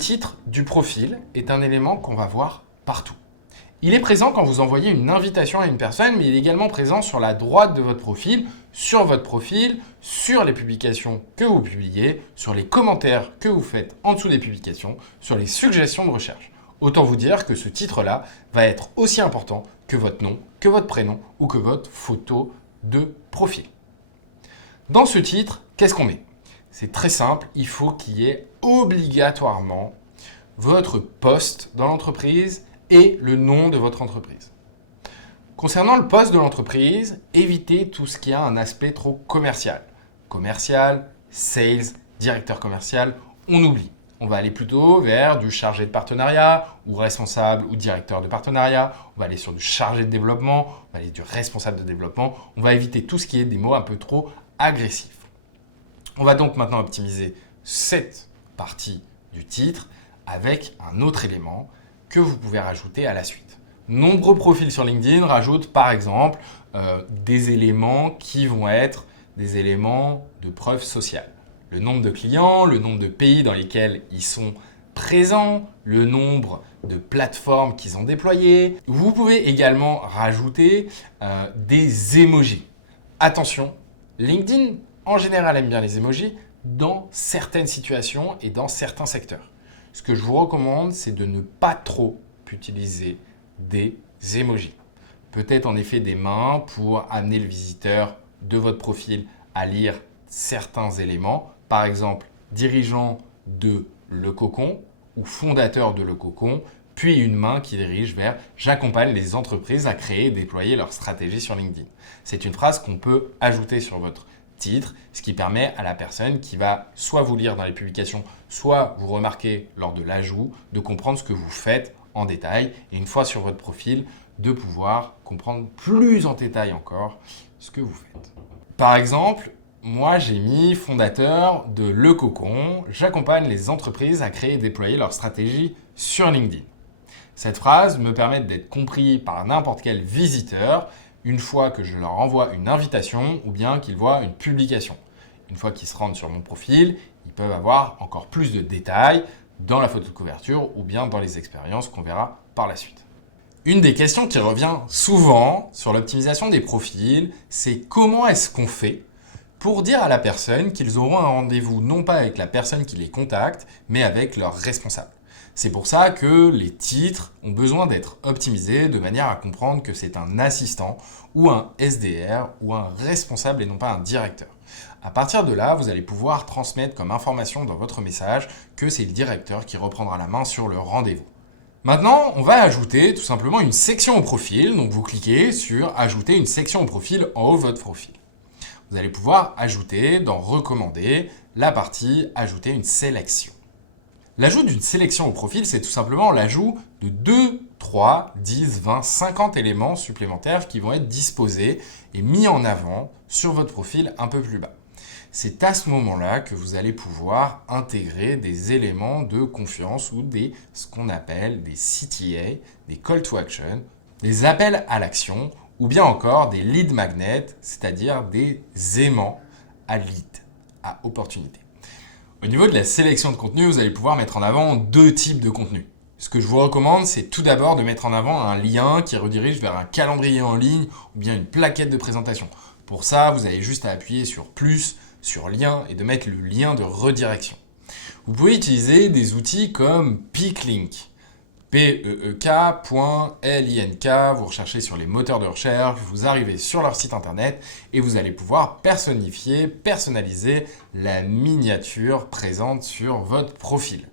titre du profil est un élément qu'on va voir partout. Il est présent quand vous envoyez une invitation à une personne, mais il est également présent sur la droite de votre profil, sur les publications que vous publiez, sur les commentaires que vous faites en dessous des publications, sur les suggestions de recherche. Autant vous dire que ce titre-là va être aussi important que votre nom, que votre prénom ou que votre photo de profil. Dans ce titre, qu'est-ce qu'on met ? C'est très simple, il faut qu'il y ait obligatoirement votre poste dans l'entreprise et le nom de votre entreprise. Concernant le poste de l'entreprise, évitez tout ce qui a un aspect trop commercial. Commercial, sales, directeur commercial, on oublie. On va aller plutôt vers du chargé de partenariat ou responsable ou directeur de partenariat. On va aller sur du chargé de développement, on va aller du responsable de développement. On va éviter tout ce qui est des mots un peu trop agressifs. On va donc maintenant optimiser cette partie du titre avec un autre élément que vous pouvez rajouter à la suite. Nombreux profils sur LinkedIn rajoutent par exemple des éléments qui vont être des éléments de preuve sociale. Le nombre de clients, le nombre de pays dans lesquels ils sont présents, le nombre de plateformes qu'ils ont déployées. Vous pouvez également rajouter des emojis. Attention, LinkedIn en général aime bien les emojis dans certaines situations et dans certains secteurs. Ce que je vous recommande, c'est de ne pas trop utiliser des emojis. Peut-être en effet des mains pour amener le visiteur de votre profil à lire certains éléments. Par exemple, dirigeant de Le Cocon ou fondateur de Le Cocon, puis une main qui dirige vers « J'accompagne les entreprises à créer et déployer leur stratégie sur LinkedIn ». C'est une phrase qu'on peut ajouter sur votre titre, ce qui permet à la personne qui va soit vous lire dans les publications, soit vous remarquer lors de l'ajout, de comprendre ce que vous faites en détail et une fois sur votre profil, de pouvoir comprendre plus en détail encore ce que vous faites. Par exemple, moi j'ai mis fondateur de Le Cocon, j'accompagne les entreprises à créer et déployer leur stratégie sur LinkedIn. Cette phrase me permet d'être compris par n'importe quel visiteur une fois que je leur envoie une invitation ou bien qu'ils voient une publication. Une fois qu'ils se rendent sur mon profil, ils peuvent avoir encore plus de détails dans la photo de couverture ou bien dans les expériences qu'on verra par la suite. Une des questions qui revient souvent sur l'optimisation des profils, c'est comment est-ce qu'on fait pour dire à la personne qu'ils auront un rendez-vous non pas avec la personne qui les contacte, mais avec leur responsable. C'est pour ça que les titres ont besoin d'être optimisés de manière à comprendre que c'est un assistant ou un SDR ou un responsable et non pas un directeur. À partir de là, vous allez pouvoir transmettre comme information dans votre message que c'est le directeur qui reprendra la main sur le rendez-vous. Maintenant, on va ajouter tout simplement une section au profil. Donc vous cliquez sur « Ajouter une section au profil » en haut de votre profil. Vous allez pouvoir ajouter dans « Recommander » la partie « Ajouter une sélection ». L'ajout d'une sélection au profil, c'est tout simplement l'ajout de 2, 3, 10, 20, 50 éléments supplémentaires qui vont être disposés et mis en avant sur votre profil un peu plus bas. C'est à ce moment-là que vous allez pouvoir intégrer des éléments de confiance ou ce qu'on appelle des CTA, des Call to Action, des appels à l'action ou bien encore des lead magnets, c'est-à-dire des aimants à lead, à opportunité. Au niveau de la sélection de contenu, vous allez pouvoir mettre en avant deux types de contenus. Ce que je vous recommande, c'est tout d'abord de mettre en avant un lien qui redirige vers un calendrier en ligne ou bien une plaquette de présentation. Pour ça, vous avez juste à appuyer sur plus, sur lien et de mettre le lien de redirection. Vous pouvez utiliser des outils comme PeakLink. PEEK.link, vous recherchez sur les moteurs de recherche, vous arrivez sur leur site internet et vous allez pouvoir personnaliser la miniature présente sur votre profil.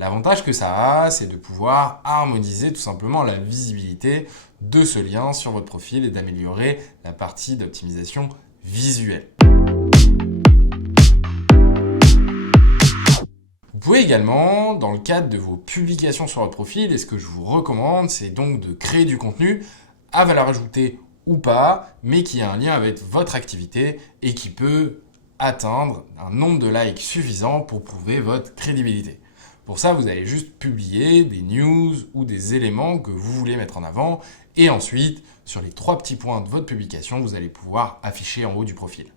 L'avantage que ça a, c'est de pouvoir harmoniser tout simplement la visibilité de ce lien sur votre profil et d'améliorer la partie d'optimisation visuelle. Vous pouvez également, dans le cadre de vos publications sur votre profil, et ce que je vous recommande, c'est donc de créer du contenu à valeur ajoutée ou pas, mais qui a un lien avec votre activité et qui peut atteindre un nombre de likes suffisant pour prouver votre crédibilité. Pour ça, vous allez juste publier des news ou des éléments que vous voulez mettre en avant et ensuite, sur les 3 petits points de votre publication, vous allez pouvoir afficher en haut du profil.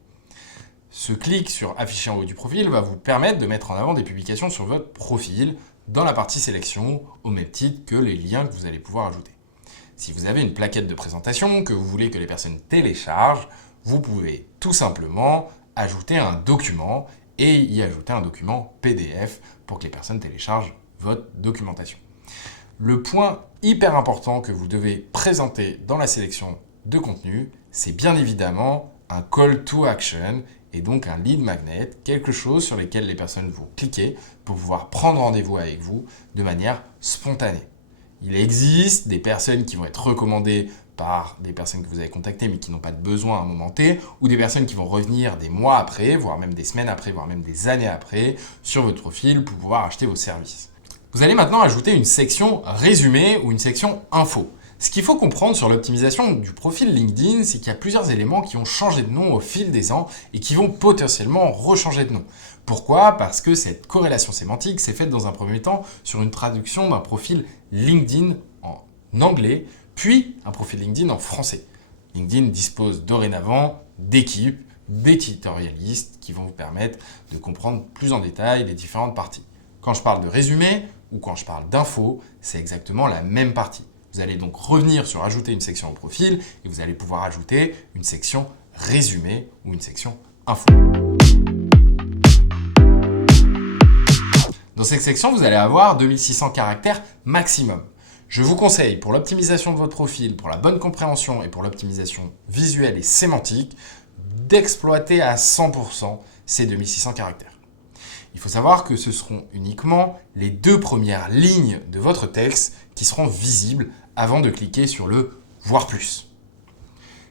Ce clic sur afficher en haut du profil va vous permettre de mettre en avant des publications sur votre profil dans la partie sélection, au même titre que les liens que vous allez pouvoir ajouter. Si vous avez une plaquette de présentation que vous voulez que les personnes téléchargent, vous pouvez tout simplement ajouter un document et y ajouter un document PDF pour que les personnes téléchargent votre documentation. Le point hyper important que vous devez présenter dans la sélection de contenu, c'est bien évidemment un call to action et donc un lead magnet, quelque chose sur lequel les personnes vont cliquer pour pouvoir prendre rendez-vous avec vous de manière spontanée. Il existe des personnes qui vont être recommandées par des personnes que vous avez contactées mais qui n'ont pas de besoin à un moment T, ou des personnes qui vont revenir des mois après, voire même des semaines après, voire même des années après, sur votre profil pour pouvoir acheter vos services. Vous allez maintenant ajouter une section résumé ou une section info. Ce qu'il faut comprendre sur l'optimisation du profil LinkedIn, c'est qu'il y a plusieurs éléments qui ont changé de nom au fil des ans et qui vont potentiellement rechanger de nom. Pourquoi ? Parce que cette corrélation sémantique s'est faite dans un premier temps sur une traduction d'un profil LinkedIn en anglais, puis un profil LinkedIn en français. LinkedIn dispose dorénavant d'équipes, d'éditorialistes qui vont vous permettre de comprendre plus en détail les différentes parties. Quand je parle de résumé ou quand je parle d'info, c'est exactement la même partie. Vous allez donc revenir sur ajouter une section au profil et vous allez pouvoir ajouter une section résumé ou une section info. Dans cette section, vous allez avoir 2600 caractères maximum. Je vous conseille, pour l'optimisation de votre profil, pour la bonne compréhension et pour l'optimisation visuelle et sémantique, d'exploiter à 100% ces 2600 caractères. Il faut savoir que ce seront uniquement les 2 premières lignes de votre texte qui seront visibles avant de cliquer sur le « Voir plus ».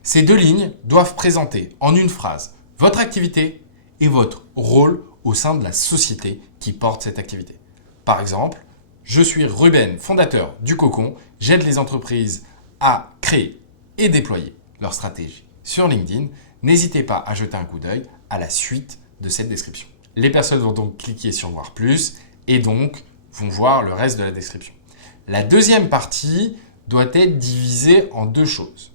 Ces 2 lignes doivent présenter en une phrase votre activité et votre rôle au sein de la société qui porte cette activité. Par exemple, je suis Ruben, fondateur du Cocon, j'aide les entreprises à créer et déployer leur stratégie sur LinkedIn. N'hésitez pas à jeter un coup d'œil à la suite de cette description. Les personnes vont donc cliquer sur Voir plus et donc vont voir le reste de la description. La deuxième partie doit être divisée en 2 choses.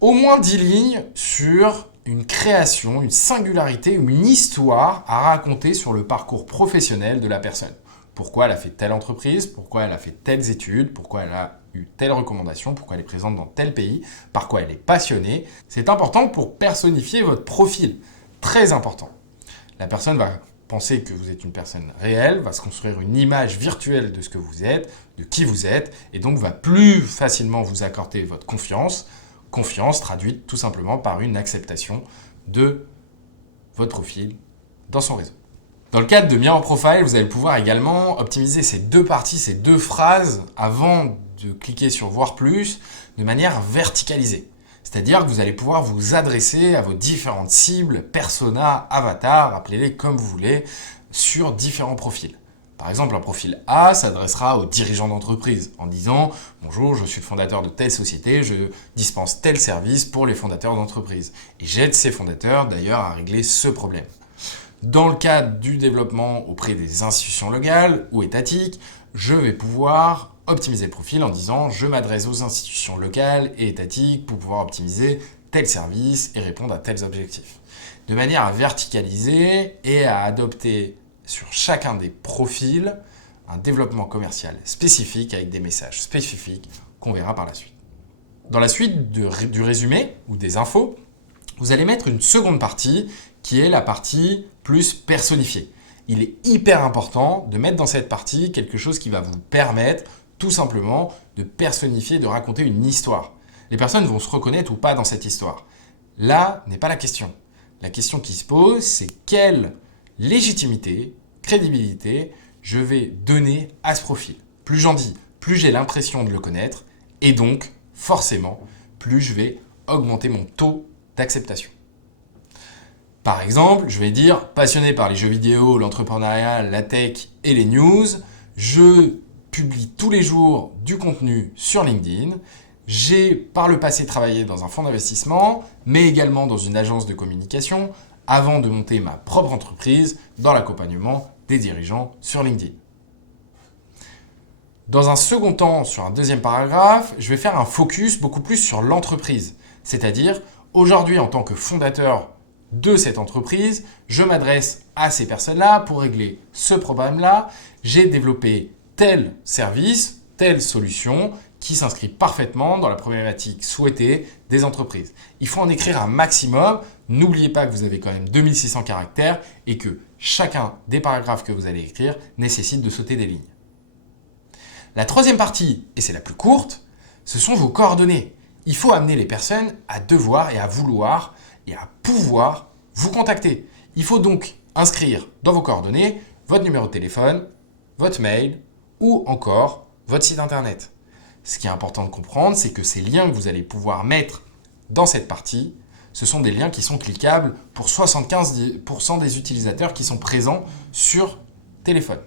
Au moins 10 lignes sur une création, une singularité ou une histoire à raconter sur le parcours professionnel de la personne. Pourquoi elle a fait telle entreprise, pourquoi elle a fait telles études, pourquoi elle a eu telle recommandation, pourquoi elle est présente dans tel pays, par quoi elle est passionnée. C'est important pour personnifier votre profil. Très important. La personne va penser que vous êtes une personne réelle, va se construire une image virtuelle de ce que vous êtes, de qui vous êtes, et donc va plus facilement vous accorder votre confiance. Confiance traduite tout simplement par une acceptation de votre profil dans son réseau. Dans le cadre de Miroir Profile, vous allez pouvoir également optimiser ces 2 parties, ces 2 phrases avant de cliquer sur Voir plus de manière verticalisée. C'est-à-dire que vous allez pouvoir vous adresser à vos différentes cibles, personas, avatars, appelez-les comme vous voulez, sur différents profils. Par exemple, un profil A s'adressera aux dirigeants d'entreprise en disant « Bonjour, je suis le fondateur de telle société, je dispense tel service pour les fondateurs d'entreprise. Et j'aide ces fondateurs d'ailleurs à régler ce problème. » Dans le cadre du développement auprès des institutions locales ou étatiques, je vais pouvoir optimiser le profil en disant « Je m'adresse aux institutions locales et étatiques pour pouvoir optimiser tel service et répondre à tels objectifs. » De manière à verticaliser et à adopter sur chacun des profils un développement commercial spécifique avec des messages spécifiques qu'on verra par la suite. Dans la suite du résumé ou des infos, vous allez mettre une seconde partie qui est la partie plus personnifiée. Il est hyper important de mettre dans cette partie quelque chose qui va vous permettre tout simplement de personnifier, de raconter une histoire. Les personnes vont se reconnaître ou pas dans cette histoire. Là n'est pas la question. La question qui se pose, c'est quelle légitimité, crédibilité je vais donner à ce profil. Plus j'en dis, plus j'ai l'impression de le connaître et donc, forcément, plus je vais augmenter mon taux d'acceptation. Par exemple, je vais dire passionné par les jeux vidéo, l'entrepreneuriat, la tech et les news, je publie tous les jours du contenu sur LinkedIn. J'ai par le passé travaillé dans un fonds d'investissement, mais également dans une agence de communication, avant de monter ma propre entreprise dans l'accompagnement des dirigeants sur LinkedIn. Dans un second temps, sur un deuxième paragraphe, je vais faire un focus beaucoup plus sur l'entreprise. C'est-à-dire, aujourd'hui, en tant que fondateur de cette entreprise, je m'adresse à ces personnes-là pour régler ce problème-là, j'ai développé tel service, telle solution qui s'inscrit parfaitement dans la problématique souhaitée des entreprises. Il faut en écrire un maximum. N'oubliez pas que vous avez quand même 2600 caractères et que chacun des paragraphes que vous allez écrire nécessite de sauter des lignes. La troisième partie, et c'est la plus courte, ce sont vos coordonnées. Il faut amener les personnes à devoir et à vouloir et à pouvoir vous contacter. Il faut donc inscrire dans vos coordonnées votre numéro de téléphone, votre mail ou encore votre site internet. Ce qui est important de comprendre, c'est que ces liens que vous allez pouvoir mettre dans cette partie, ce sont des liens qui sont cliquables pour 75% des utilisateurs qui sont présents sur téléphone.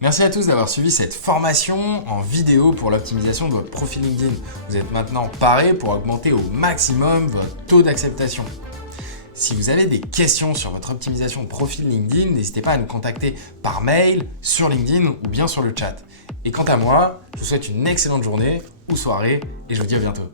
Merci à tous d'avoir suivi cette formation en vidéo pour l'optimisation de votre profil LinkedIn. Vous êtes maintenant paré pour augmenter au maximum votre taux d'acceptation. Si vous avez des questions sur votre optimisation de profil LinkedIn, n'hésitez pas à nous contacter par mail, sur LinkedIn ou bien sur le chat. Et quant à moi, je vous souhaite une excellente journée ou soirée et je vous dis à bientôt.